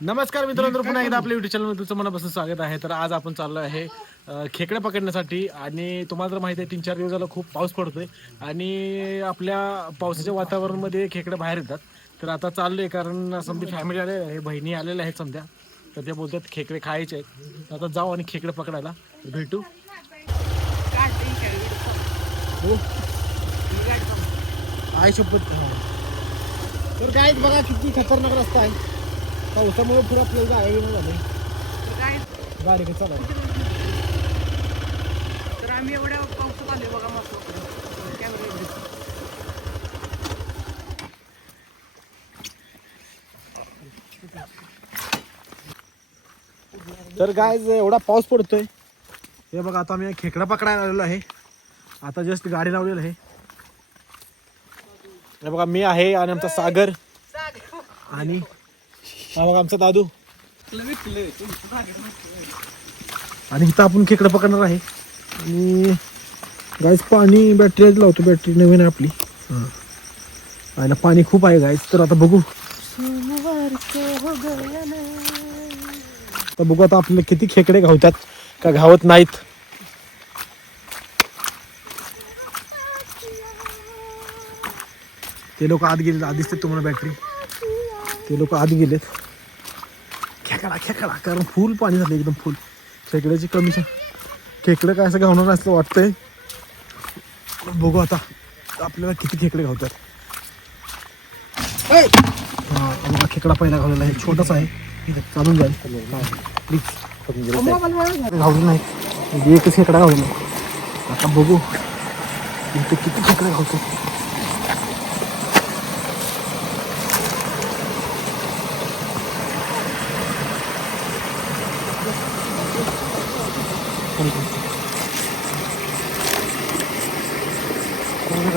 नमस्कार मित्रांनो पुन्हा एकदा आपल्या युट्यूब चॅनलमध्ये तुमचं मनापासून स्वागत आहे. तर आज आपण चाललो आहे अ, खेकड्या पकडण्यासाठी. आणि तुम्हाला जर माहिती आहे तीन चार दिवस झाला खूप पाऊस पडतोय. आणि आपल्या पावसाच्या वातावरणामध्ये खेकड्या बाहेर येतात. तर आता चाललोय कारण समजा फॅमिली आले आहे बहिणी आलेल्या आहेत समजा तर ते बोलतात खेकडे खायचे आहेत. आता जाऊ आणि खेकडे पकडायला. भेटू. हो. आय शपथ. तर काय बघा किती खतरनाक रस्ता आहे. पावसामुळे पुरा आपल्याला जायला झालं गाडी कसं चालू तर आम्ही एवढ्या आले बघा मस्त तर काय एवढा पाऊस पडतोय. हे बघा आता आम्ही खेकडा पकडायला आलेलो आहे. आता जस्ट गाडी लावलेलं आहे. हे बघा मी आहे आणि आमचा सागर. आणि हा बघा आमचा दादू. आणि इथं आपण खेकडं पकडणार आहे. आणि गाईज पाणी बॅटरी लावतो. बॅटरी नवीन आहे आपली. हां. आणि पाणी खूप आहे गाईज तर आता बघू. तर बघू आता आपल्याला किती खेकडे घावतात का घावत नाहीत. ते लोक आत गेलेत आत दिसतात तुम्हाला बॅटरी ते लोक आत गेलेत खेकडा खेकडा कारण फुल पाणी झालं एकदम फुल. खेकड्याची कमी खेकडं काय असं घावणार असं वाटतंय. बघू आता. आपल्याला किती खेकडे घावतात. हा खेकडा पहिला घावलेला आहे. छोटासा आहे. चालून जाईल. प्लीज़. घावलं नाही. एकच खेकडा घावला. आता बघू. किती खेकडे घावतो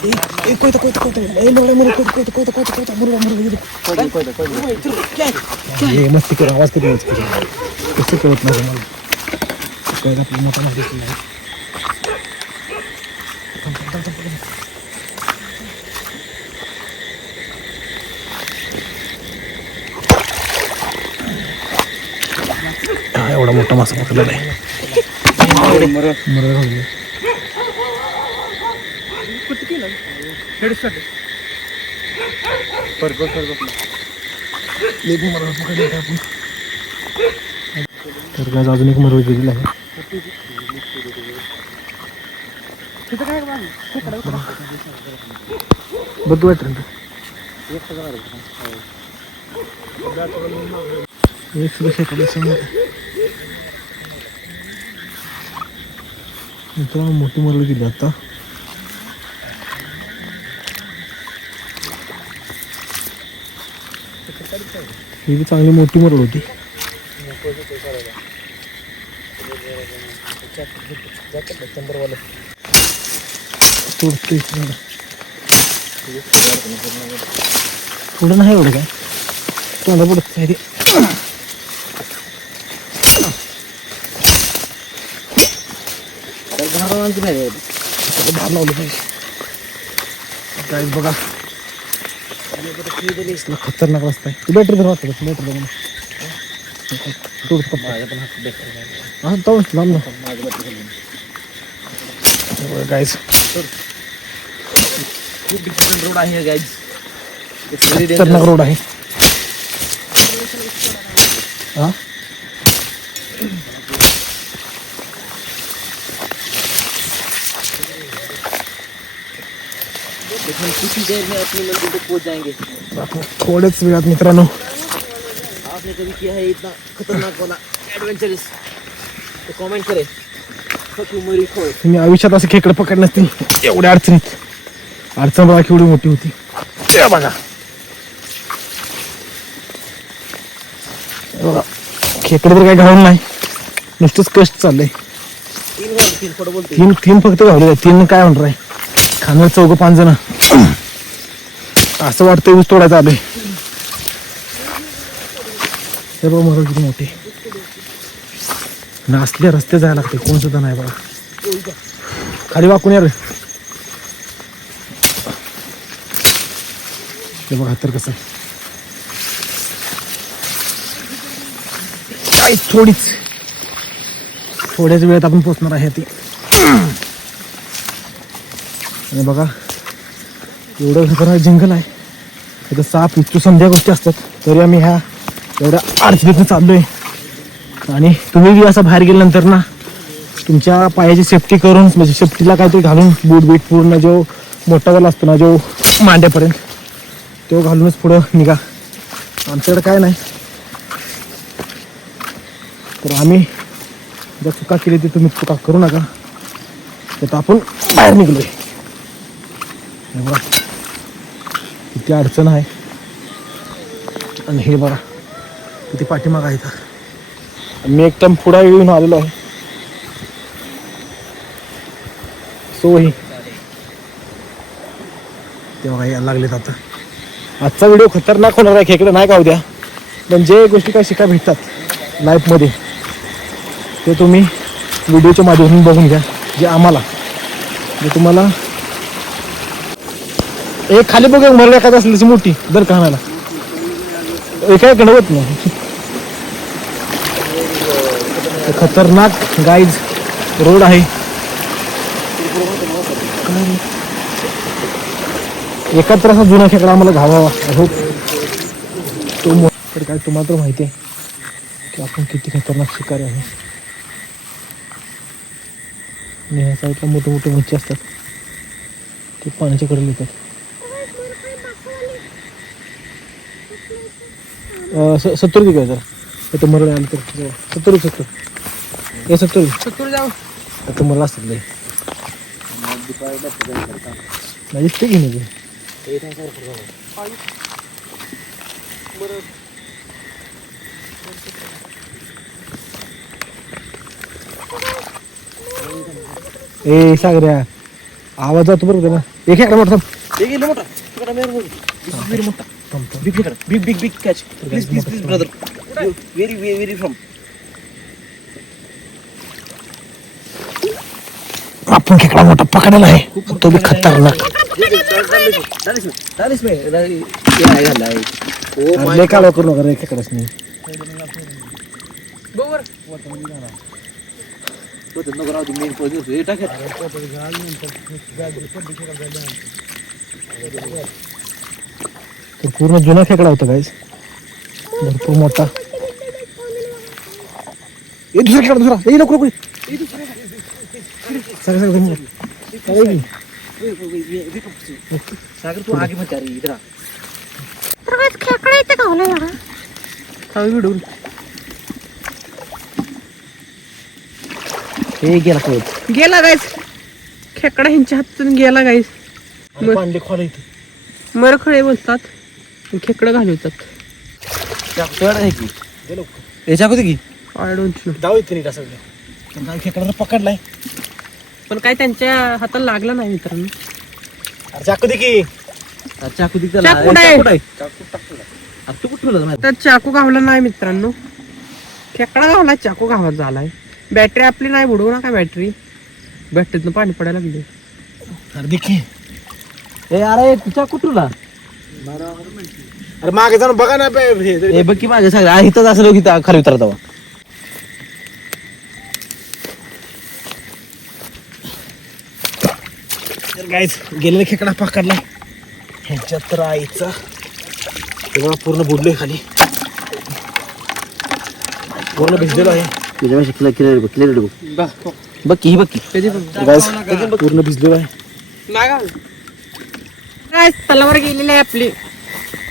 कोयता कोयता हे मस्ती कर आवाज किती कसं कळत नाही मला कोयता आपला मोठा माहिती नाही एवढा मोठा मासा घालूया. एक मरळ पकडले आपण तर काय अजून एक मरळ गेलेला आहे. बघ वाटत एक सुद्धा शेकडे समोर मित्रांनो मोठी मरळ गेली आता. ही बी चांगली मोठी मरळ होती. पुढं नाही एवढं काय? तोंडा पडत आहे ते. भार लावलं पाहिजे. काय बघा. खतरनाक रस्ता आहे. तू बॅटरी धर वाटतं बॅटरी बघून हा तो लांब ना गाईस रोड आहे गाईज खतरनाक रोड आहे. हा? ही देर में अपने मंजिल तक पहुंच जाएंगे आपण थोड्याच वेळात मित्रांनो. आपने कभी किया है इतना खतरनाक वाला एडवेंचरस तो कमेंट करें. मरी आयुष्यात असं खेकडं पकडलं नसतील एवढ्या अडचणीत. अडचण बघा केवढी मोठी होती. ते बघा. हे बघा खेकडे तर काही घालून नाही. नुसतंच कष्ट चाललंय. तीन घाल, तीन फोटो बोलतोय. तीन तीन फक्त घावले आहेत. तीन काय म्हणणार आहे? खाणार चौघ पाच जण. असं वाटतं ऊस तोडायचं आले हे बघ मरण किती मोठे. नासले रस्ते जायला लागते कोण सुद्धा नाही बघा. खाली वाकून या रे. बघा तर कसं काय थोडीच. थोड्याच वेळात आपण पोचणार आहे ती. बघा. एवढं खतरनाक जंगल आहे इथं साप इतकू संध्या गोष्टी असतात तरी आम्ही ह्या एवढ्या अडचणीतून चाललोय. आणि तुम्ही बी असं बाहेर गेल्यानंतर ना तुमच्या पायाची सेफ्टी करून म्हणजे सेफ्टीला काहीतरी घालून बूट बीट पूर्ण जो मोठा वाला असतो ना जो मांड्यापर्यंत तो घालूनच पुढं निघा. आमच्याकडे काय नाही. तर आम्ही जर चुका केली ती तुम्ही चुका करू नका. तर आपण बाहेर निघलोय. आहे बघा. किती अडचण आहे. आणि हे बघा किती पाठीमाग आहे का मी एकदम पुढा येऊन आलेलो आहे. सो ही तेव्हा यायला लागलेत आता. आजचा व्हिडिओ खतरनाक होणार आहे खेकडे नाही का उद्या? पण जे गोष्टी काय शिका भेटतात लाईफमध्ये ते तुम्ही व्हिडिओच्या माध्यमातून बघून घ्या. जे आम्हाला जे तुम्हाला एक खाली बघ एक मरल्या एखादी असली मोठी दर कानाला एका घडवत नाही. खतरनाक गाईज रोड आहे. एकत्र असा जुना खेकडा आम्हाला घावावा आय होप तो तर काय तुम्हाला तर माहिती आहे की आपण किती खतरनाक शिकारी आहे. नेहा साईडला मोठे मोठे मच्छी असतात. ते पाण्याच्या कडे येतात स- सत्तर रुपये जरा. आता मरड आलं तर सत्तर सत्तर. हे सत्तर. रुपये जाऊ. आता मला असतात लय. नाही ते येते ए सागऱ्या. आवाज जातो बरं का ना एक एक मोठा हे. गेलं मोठा. तिकडा मेर बघ व्हेरी मोठा big big big big big catch please please please brother very very from आपण खेकडा मोठा पकडायला आहे तो बी खतरनाक चालीस में ये आहे घालाय ओ लय काळ करू नका रे खेकडाच नाही तो नको राहू मेन पॉइंट हे टाक तर पूर्ण जुना खेकडा होता गाईस भरपूर मोठा. ए दुसरा खेकडा दुसरा. ए नको सागर तू आगे मत अरे इधर तर काय खेकडा इथे हे गेला पळत गेला गाईस खेकडा ह्यांच्या हातून गेला गाईस आणि पांडे खोला इथे. मरखळे बोलतात. खेकडं घालवतात दे. याच्या होती की? आय डोंट नो जाऊ इथे नीट सगळं तर काय खेकडा तर पकडलाय. पण काय त्यांच्या हाताला लागला नाही मित्रांनो. अरे चाकू दे की. चाकू ती चाकू नाही. तू कुठं ठेवलं तर चाकू गावला नाही मित्रांनो. खेकडा गावला चाकू गावात झालाय. बॅटरी आपली नाही बुडवू नका बॅटरी बॅटरीतनं पाणी पडायला लागले अरे दे की. ए अरे तुझ्या कुठला अरे मागे जाऊन बघा ना बे, हे, हे, ए बघ की माझ्या सांग इथंच असं लोक इथं खाली उतरत तर गाईज गेलेला खेकडा पकडलाय ह्याच्यात तर आईचा तेव्हा पूर्ण बुडलोय खाली. पूर्ण भिजलेलो आहे. तुझ्यापेक्षा क्लिअर क्लिअर बघ क्लिअर बघ. बघ की ही बघ की. गाईज पूर्ण भिजलेलो आहे. काय तलावर गेलेली आहे आपली.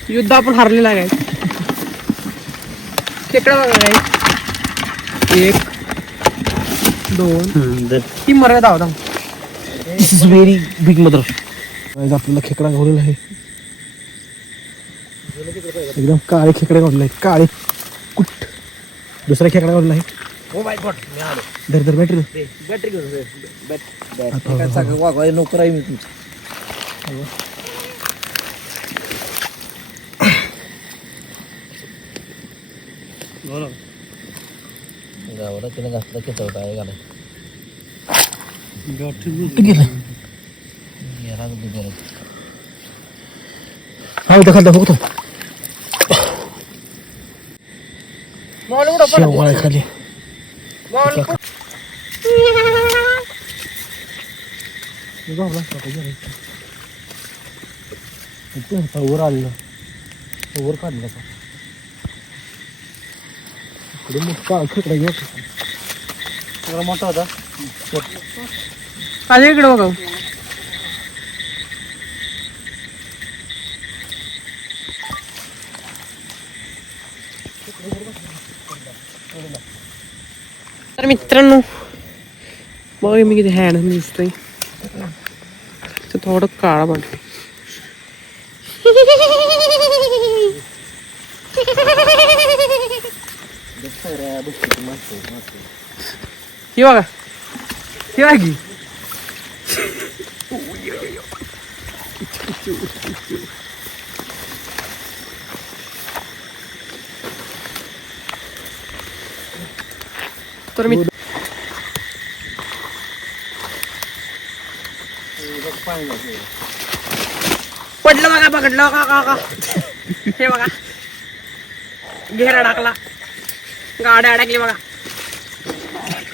युद्ध आपण हारलेला आहे. खेकडा बघा guys. एक दोन. ती मर्यादा होता this is very big mother guys आपल्याला खेकडा घावलेला आहे. एकदम काळे खेकडे घावलेले आहेत. काळे. कुट दुसरा खेकडा गावला आहे. ओ माय गॉड मी आलो. धर धर बॅटरी बॅटरी घेऊन बॅटरी काय नोकर आहे मी तुमचं. गावाला तिने घातलं खेचवता आहे गाला? हा इथं खाली बघतो. शेवाळ खाली. वर आलेलं. वर काढलं का? इकडे मोठा खेकडा घ्या सगळा मोठा होता माझ्या इकडे बघा तर मित्रांनो बघ मी किती हँड दिसतोय तर थोडं काळा पडलं ही बघा ही बघा की तर मी पडलं बघा पकडलं का का का हे बघा घेरा टाकला गाड्या अडकली बघा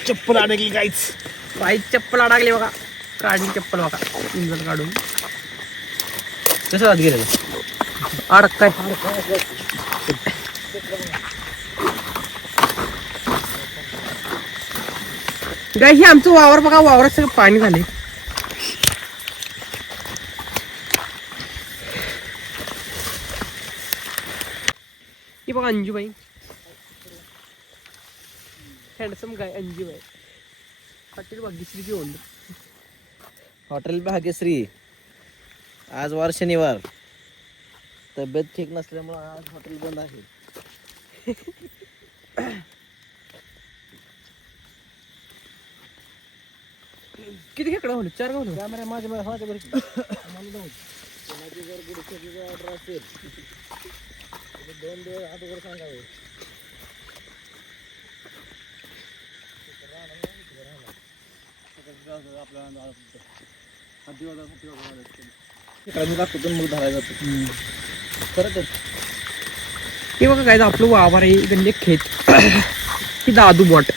चप्पल अडकली काहीच. बाईक चप्पल अडकली बघा. काढली चप्पल बघा. इंजन काढून. कसं आत गेलेलं? अडक काय गाय हे आमचं वावर बघा. वावरात सगळं पाणी झाले ही बघा Anjubai. Handsome guy Anjubai hotel भाग्यश्रीची owner hotel Bhagyashree. आज वार शनिवार. तब्येत ठीक नसल्यामुळे आज हॉटेल बंद आहे. किती खेकडा होले? चार गावले कॅमेरा माझ्या माझ्या घरी. कोणाची जर गुडघ्याची ऑर्डर असेल दोन दिवस अगोदर सांगावे मी दाखवतो मग धरायला जातो खरं तर हे बघा काय आपलं वावर आहे गल्ले खेत. कि दादू बॉट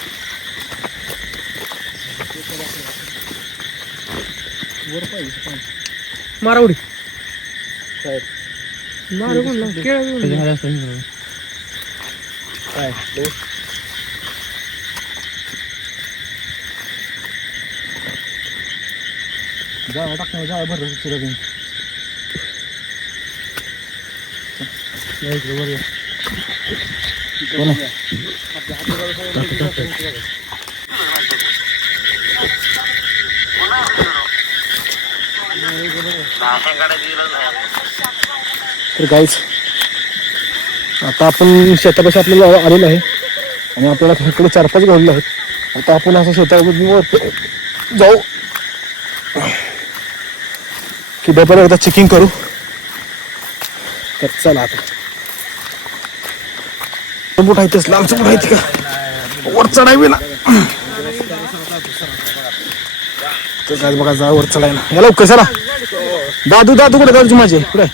मारा उडी काय मारू कोणला केळ काय? जावं टाकणार जावं बरं चिरबीन इकडे वर ये. कोण आहे? तर काहीच आता आपण शेतापाशी आपल्याला आलेलो आहे आणि आपल्याला इकडे चार पाच गावले आहेत आता आपण असं शेतामध्ये जाऊ की डबल एकदा चेकिंग करू तर चला आता आहे तेच लांबचं बुट आहे का वर चढावी ना तर काय बघा जा वर चढाय ना या लवकर चला दादू दादू कुठे दादूची माझे कुठे. Oh.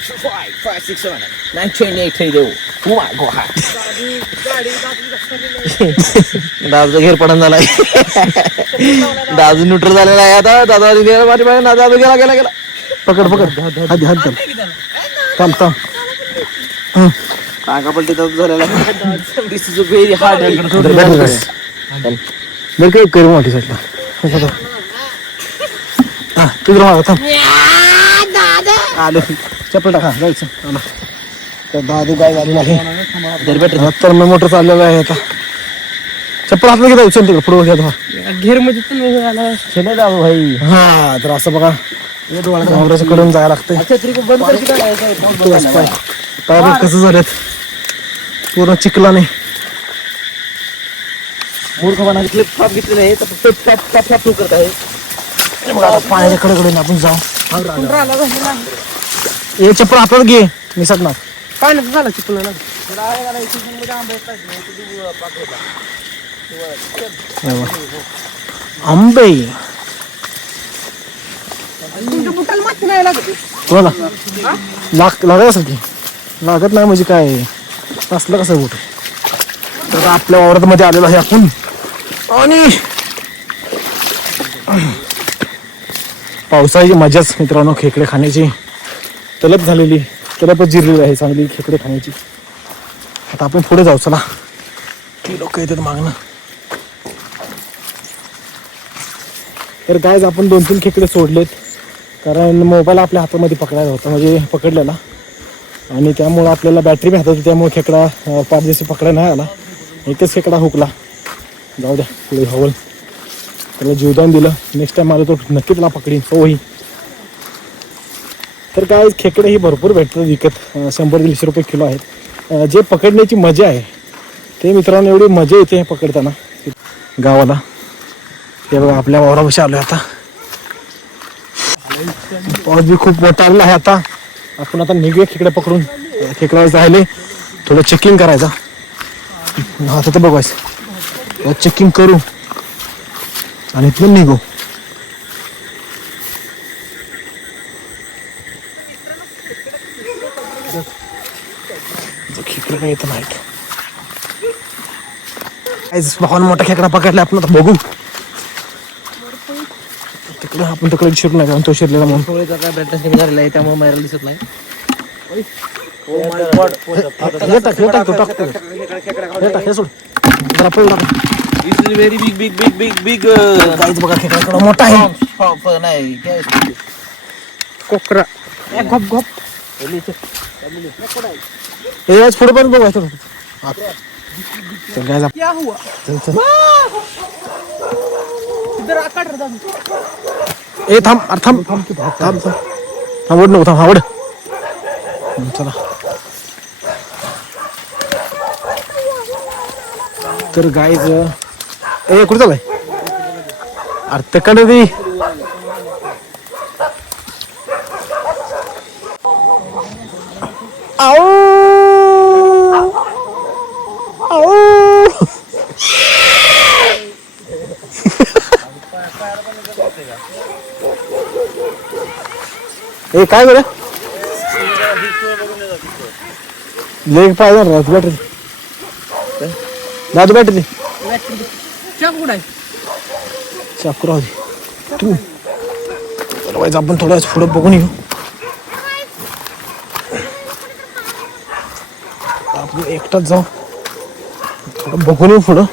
दादूचा घेर पडण झालाय दादू न्यूट्रल झालेला आहे आता दादा दादू गेला गेला गेला पकड पकड. हात हात धर. थांब. थांब टाका पलटी दादू झालेला this is a very hard धर, बॅटरी धर. बरं काय कर मोठी साईडला हा तिकडे मागा थांब. आलो चप्पल टाका. जायचं आला तर दादू काय झालेला आहे तर मग मोटर चाललेलं आहे आता. चप्पल हातला घेता उचल तिकडे. पुढे घ्या. घेरमध्ये हा तर असं बघा. कडून जायला लागतंय. पाय. पाय बघ कसं झालेत? पूर्ण चिखला नाही. मूर्खपणा क्लिप फ्लॉप घेतलेले आहे तर फक्त फ्लॉप फ्लॉप फ्लॉप करत आहे. बघा, आता पाण्याच्या कडे आपण जाऊ. हे चप्पल हातात घे निसटणार पाण्यात झाला हे बघ. आंबे. बुटाला माती नाही लागत. लाग लागत असेल की लागत नाही म्हणजे काय? असलं कसं बोट? तर आपल्या वावरामध्ये आलेलो आहे आपण. आणि पावसाळ्याची मजाच मित्रांनो खेकडे खाण्याची. तलप झालेली. तलपच जिरलेली आहे चांगली खेकडे खाण्याची. आता आपण पुढे जाऊ चला. ती लोक येतात मागणं तर गायज आपण दोन तीन खेकडे सोडलेत. कारण मोबाईल आपल्या हातामध्ये पकडायला होता म्हणजे पकडलेला आणि त्यामुळं आपल्याला बॅटरी बी हातात होती त्यामुळे खेकडा अं, पाच दिवस पकडायला नाही आला. एकच खेकडा हुकला. जाऊ द्या पुढे हवल. त्याला जीवदान दिलं. नेक्स्ट टाइम आलो तो नक्कीच मला पकडीन. हो होई तर काय खेकडे ही भरपूर भेटतात विकत. शंभर दीडशे रुपये किलो आहेत. जे पकडण्याची मजा आहे ते मित्रांनो एवढी मजा येते हे पकडताना. गावाला. ते बघा आपल्या वावरापाशी आलो आता. पाऊस बी खूप मोठा आलेला आहे आता. आपण आता निघूया खेकडे पकडून. खेकडा राहिले. थोडं चेकिंग करायचं. आता तर बघायचं चेकिंग करू. आणि इथून निघू. खेकडे येत नाहीत. मोठा खेकडा पकडला. आपण आता बघू. तिकडे आपण तिकडे शिरू नाही कारण तो शिरलेला म्हणून. कमी झालेला आहे त्यामुळे दिसत नाही. हे टाक हे टाक तो टाक ते. हे टाक हे सोड. जरा पळू टाक. This is very big big big big बघा खेकडा मोठा आहे. नाही ते? कोकरा. घोप घोप. हे आज पुढे पण बघू चल. चल काय क्या हुआ. चल चल. ए थांब अरे थांब. थांब थांब थांब. थांब ओढ नको थांब. आवड चला. तर गाईज ए कुठं चालय अरे ते ए काय बरं? लेग पाहिजे ना बॅटरी. दादू बॅटरी. चाक कुठं आहे चाकू राहू दे. तू. otherwise आपण थोडं पुढं बघून येऊ. आपण एकटाच जाऊ. थोडं बघून येऊ पुढं.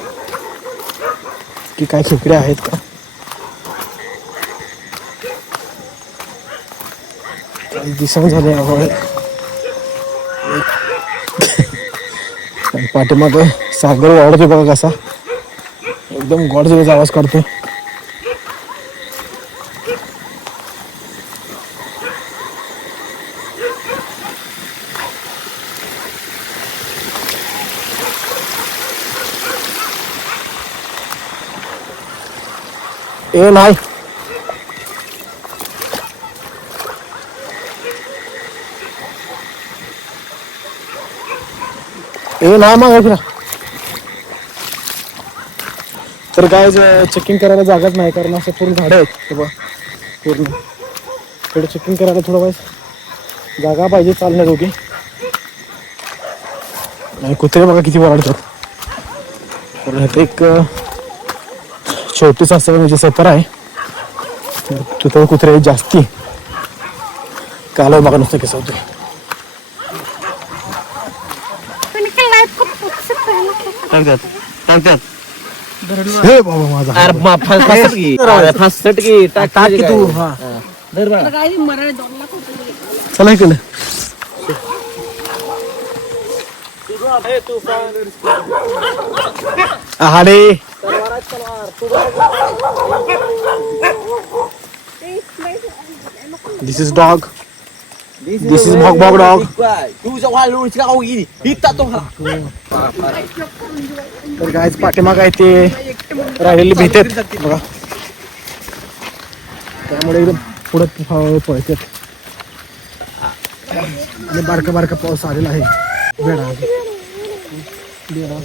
की काय खेकडे आहेत का? दिसण झाले आवाज पाठीमाग सागर वाढतो बघा कसा. एकदम गॉडजोरीचा आवाज करतो ए नाही. ए नाही ना तर काय चेकिंग करायला जागाच नाही कारण असं पूर्ण झाडं आहेत. हे बघ पूर्ण. थोडं चेकिंग करायला थोडं पाहिजे जागा पाहिजे चालण्या दोघी. आणि कुत्रे बघा किती वाढतात एक छोटीच असं म्हणजे सतर आहे. तिथं कुत्रे जास्ती. काल बघा नुसतं कसं होतं पण काय लाईफ खूप पुस्तक पहिला खेकडा. टाकतात टाकतात हे बाबा माझा अरे मा- फास- फासट की अरे फासट की टाक टाक की तू काय. हा हा. धर बाळा. काय मराठी दोन लाख रुपये चला इकडे आहाडे this is dog This is Dog. चिका गini. Hita to ha. तर काय पाठीमाग आहे ते राहिलेले भीतेत. बघा. त्यामुळे एकदम पुढं पळतात. आणि बारका बारका पाऊस आलेला आहे. बेडा. बेडा.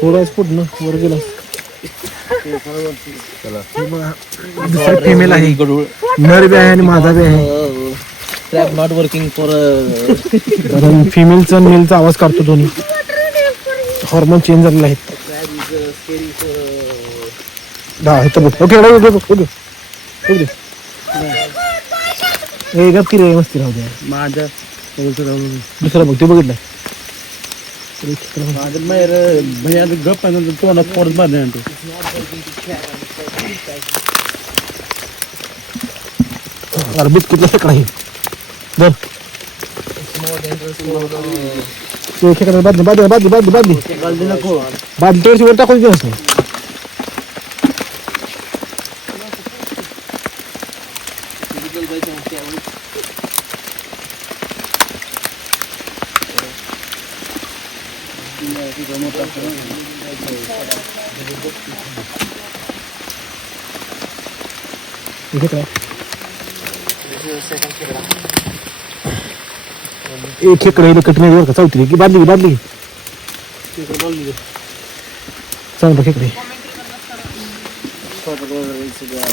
थोडाच पुढनं वर गेला. दुसरं फिमेल आहे. नर बी आहे आणि माझा बी आहे. ट्रॅप नॉट वर्किंग फॉर कारण फिमेलचा मेलचा आवाज काढतो दोन्ही. हॉर्मोन चेंज झालेले आहेत. हा इथं बघ. Okay okay okay okay okay ए गप की रे मस्ती राहू दे. माझं. दुसरं बघ ते बघितलं माझं मेर भैया गप तोंडात पोट बांधले तू. अरे बिस्किटला सकडा आहे बघ ते खेकडा बादली बादली बादली बादली बादली. बांधली नको बादली तेवढी वर टाकून दिवस इथे काय एक खेकडे इकडे कट नाही का? चौथी की बादली सांग बघ खेकडे.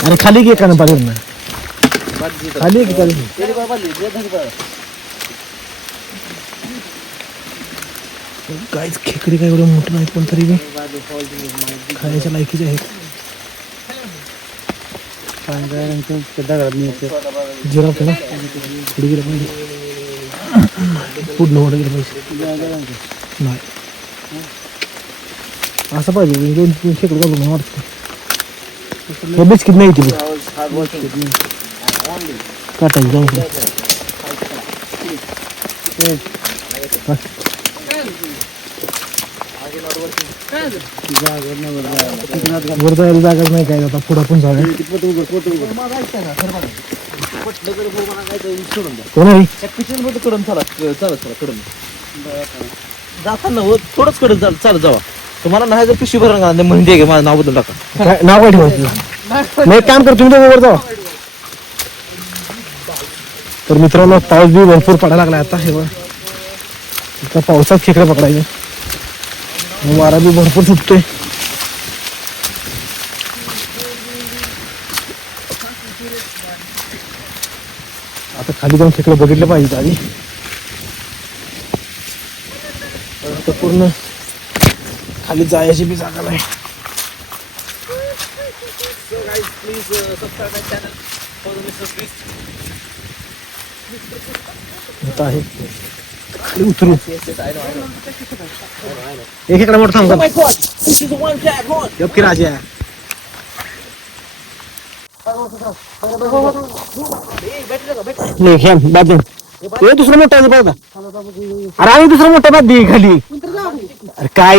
अरे खाली घे का ना. पाहिजे ना खाली चालेल काहीच खेकडे काय एवढं मोठं नाहीत पण तरी खाण्याच्या लायकीचे आहेत. जिराफ आहे ना पुढे. गेलं पाहिजे पाहिजे नाही असं पाहिजे दोन तीन शेकडं घालून मला वाटतं बिस्किट नाही ती काटायची जाऊन पुढे. वर जायला जागाच नाही काय आता पुढं पण झालं कोण आहे किचनकडून चला चला चला कडून जाताना हो थोडंच कडून चाल चालत जावा तुम्हाला नाही जर पिशवी भरून का म्हणजे आहे माझं नाव बदलून टाका काय नाव काय ठेवायचं नाही काम कर तुम्ही वर जावा तर मित्रांनो पाऊस बी भरपूर पडायला लागला आता. हे बघ. पावसात खेकडे पकडायचे. वारा बी भरपूर सुटतोय आता खाली जाऊन खेकडे बघितलं पाहिजे आधी. तर पूर्ण खाली जायची बी जागा नाही. आहे. खाली उतरू एक इकडे मोठं थांब गप की राजा हे दुसरं मोठं आहे बघा. अरे आणि दुसरं मोठं बाद दे खाली. अरे काय?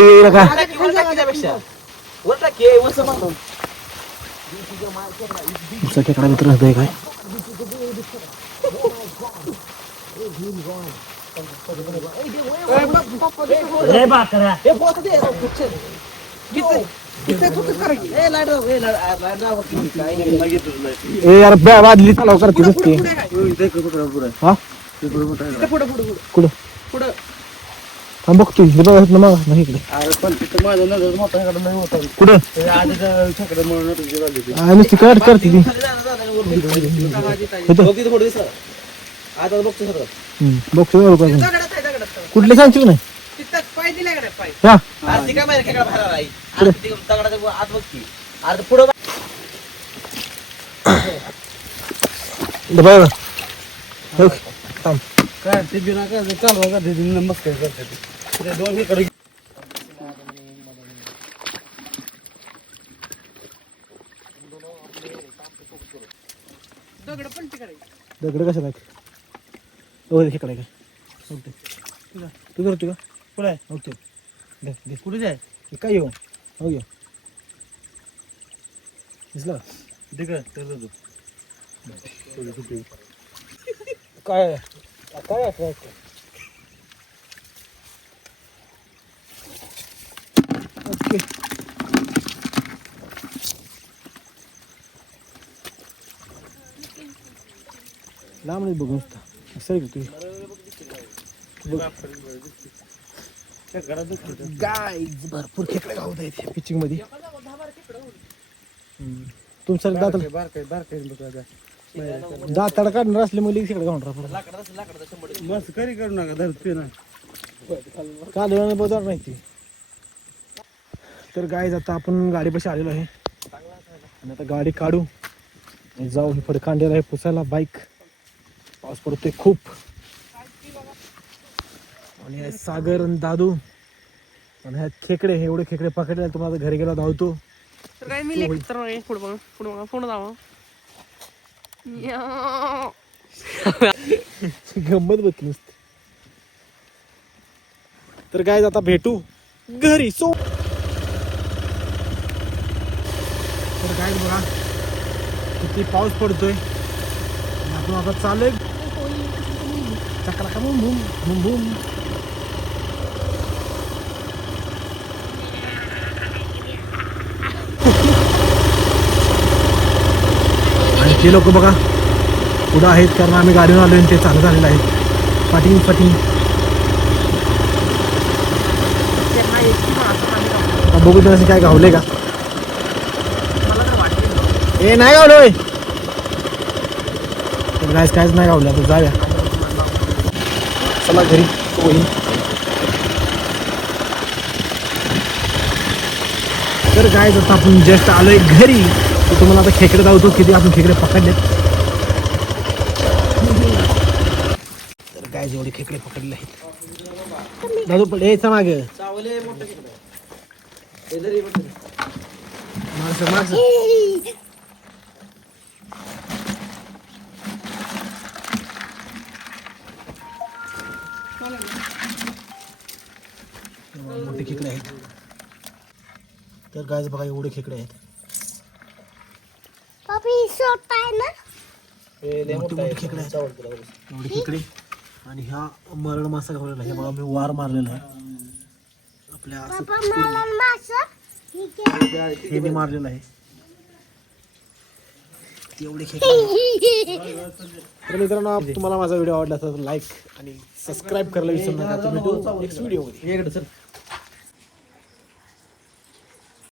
आहे का दुसरा खेकडा मित्र असतोय काय ए यार बॅ वाजली चालव करते नसते हा कुठं थांब बघतो हे बघ ना मग नाही इकडे कुठं आ, नुसती कट करते ती आता बघतो सगळं. हम्म, बघतो एवढं कुठले सांगशील नाही? हा. काय माहिती खेकडा बाहेर आला आई. आज ती दगडाच्या आत पुढं बघ. हो, थांब. काय ते बिना काय चालवा का ते नमस्कार करते. ते दोन इकडे दगड कसं काय हो खेकडा काय ओके. तू धरतो का पुढे ओके. दे कुठे जाय हे काय येऊ हो घे दिसलं? काय काय काय? खेकडे लांब नाही बघू नुसता असं आहे का तू गाईज भरपूर खेकडे गावत आहेत पिचिंगमध्ये. तुमचं दात दाताड काढणार असल्यामुळे खेकडे गावून राहतो बस करी करू नका धरते ना. काल बाजार नाही ती. तर गाय आता आपण गाडीपाशी आलेलो आहे. आणि आता गाडी काढू. जाऊ हे फडकांड्याला आहे पुसायला बाईक पाऊस पडतोय खूप. आणि सागर आणि दादू आणि ह्या खेकडे हे एवढे खेकडे पकडले तुम्हाला घरी गेला धावतो. तर काय मी लेख तर नाही पुढे बघा पुढे बघा पुढे जावा या. गंमत बघ नुसती. तर काय आता भेटू घरी. सो तर काय बघा किती पाऊस पडतोय. आपण आता चालू चकला का बुम बुम बुम बुम आणि ते लोक बघा पुढं आहेत कारण आम्ही गाडीवर आलो आणि ते चालू झालेलं आहे फटिंग फटिंग बघू तुम्ही काय गावले का? ए नाही गावलोय. काहीच काहीच नाही गावलं आता जाऊया. चला घरी होईल तर काय आता आपण जस्ट आलोय घरी. तर तुम्हाला आता खेकडे धावतो किती आपण खेकडे पकडले तर काय जेवढे खेकडे पकडले आहेत. दादू पण यायचा माग. चावले मोठं खेकडं. जरी मोठं. माणसं माणसं मोठे खेकडे आहेत. तर काय बघा एवढे खेकडे आहेत. हे मोठे मोठं खेकडे आहेत. एवढे खेकडे. आणि ह्या मरण मासा घावलेला आहे. हे बघा मी वार मारलेला आहे. आपल्या ही. हे मी मारलेलं आहे. एवढे खेकडे. तर मित्रांनो तुम्हाला माझा व्हिडिओ आवडला तर लाईक आणि सबस्क्राईब करायला विसरू नका. भेटू नेक्स्ट व्हिडिओमध्ये चल.